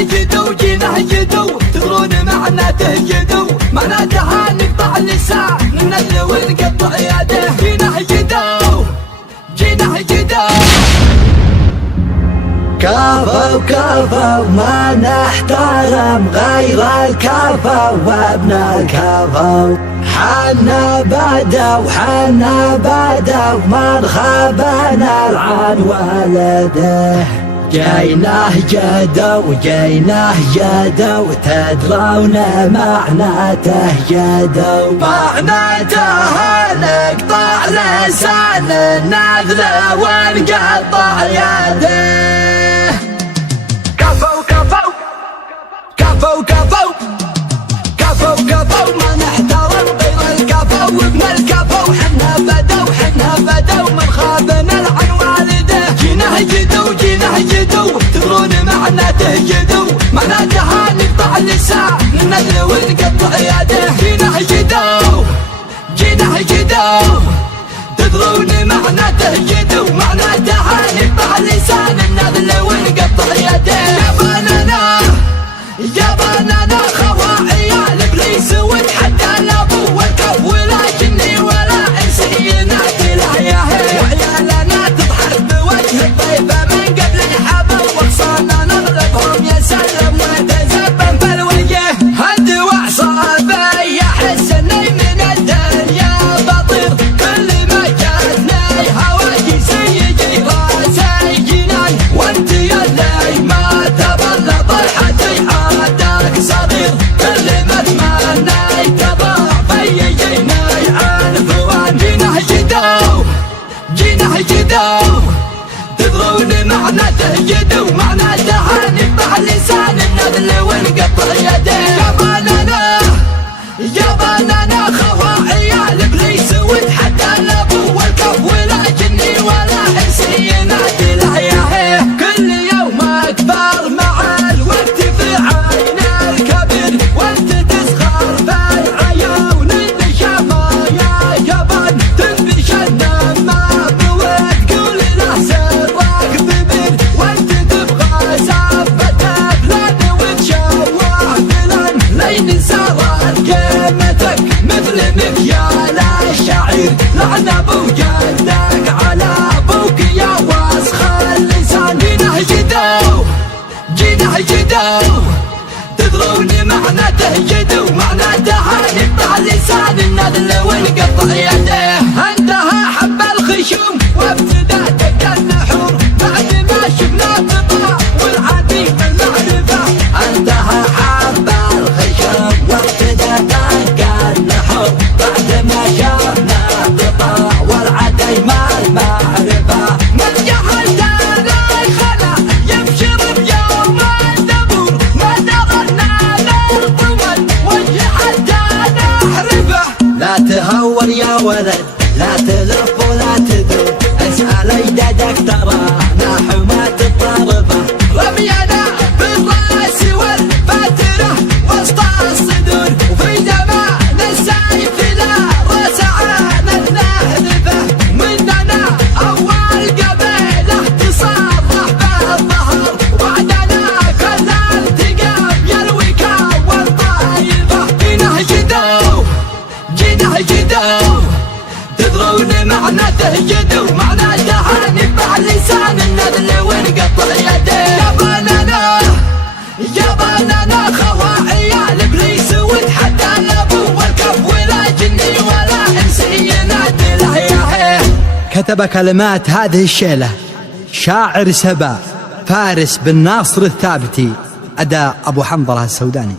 جدو جينا جدو تدرون معناته جدو معناتها نقطع اللسان ننزل ونقطع يده جينا جدو جينا جدو كفو كفو ما نحترم غير الكفو وابن الكفو حنا بدو من خابنا العن ولده جيناه جدو تدرون معناته جدو معناته نقطع لسان النذل ونقطع يده كفو كفو كفو كفو كفو كفو ما نحترم غير الكفو وابن الكفو حنا بدو من خابنا العن والده جيناه جدو تدرون معناته جدو معناتها نقطع اللسان ننزل ونقطع يده جيناه جدو تدرون معناته جدو معناتها نقطع اللسان ننزل ونقطع يده يا بنانا خواعيا الابليس وتحدى الابو والكف ولا جني ولا انسي ينادي الحياه وعيالنا تضحك بوجه الضيفه من قبل الحبل واقصانا نغلبهم يا سلم وتزبن في الوجه الدواء صعبه احس اني من الدنيا بطير كل ما جاتني هواجس يجي راسي جنان وانت يا اللي ما تبلط الحدي عادك صغير كل ما اتمنى تضاع في جيني عنفوان جيناه جدو تدرون معناته جدو معناتها نقطع لسان النذل ونقطع يده يا بنانا خواعيا الابليس وتحدى الابو والكف ولا جني ولا انسي ينادي الحياه كل يوم اكبر مع الوقت في عين الكبير وانت تسخر في عيون النشافه يا جبان تنبش النمى وتقول له سرك ببير وانت تبغى سبته بلاد وتشوه بلان لين صارت قيمتك مثل مكيال الشعير لعن ابو جدك على ابوك يا وسخ اللسان جيناه جدو تدرون معناته جدو معناتها نقطع لسان النذل ونقطع يده انتهى حب الخشوم وابتدى دق النحور بعد ما شفنا قطع والعديد المعرفه انتهى حب الخشوم وابتدى دق النحور بعد ما شفنا قطع والعديد ما المعرفه من جهل دار الخلا يبشر بيوم الدبور ما درنا للطول وجه حتى نحرفه لا تهور يا ولد لا تلف ولا تدور اسأل اجدادك ترانا حماة الطرفه رمينا بالراس والباتره وسط الصدور وفي زمان السيف لا راس عن النهذفه مننا اول قبيله تصرح بالظهر وعدنا كل التقام يلوي كون طايفه جيناه جدو تدرون معناته جدو معناتها نقطع لسان النذل ونقطع يده يا بنانا خواعيا الابليس وتحدى الابو والكف ولا جني ولا انسي ينادي الحياه كتب كلمات هذه الشيله شاعر سبا فارس بن ناصر الثابتي أداء أبو حنظلة السوداني.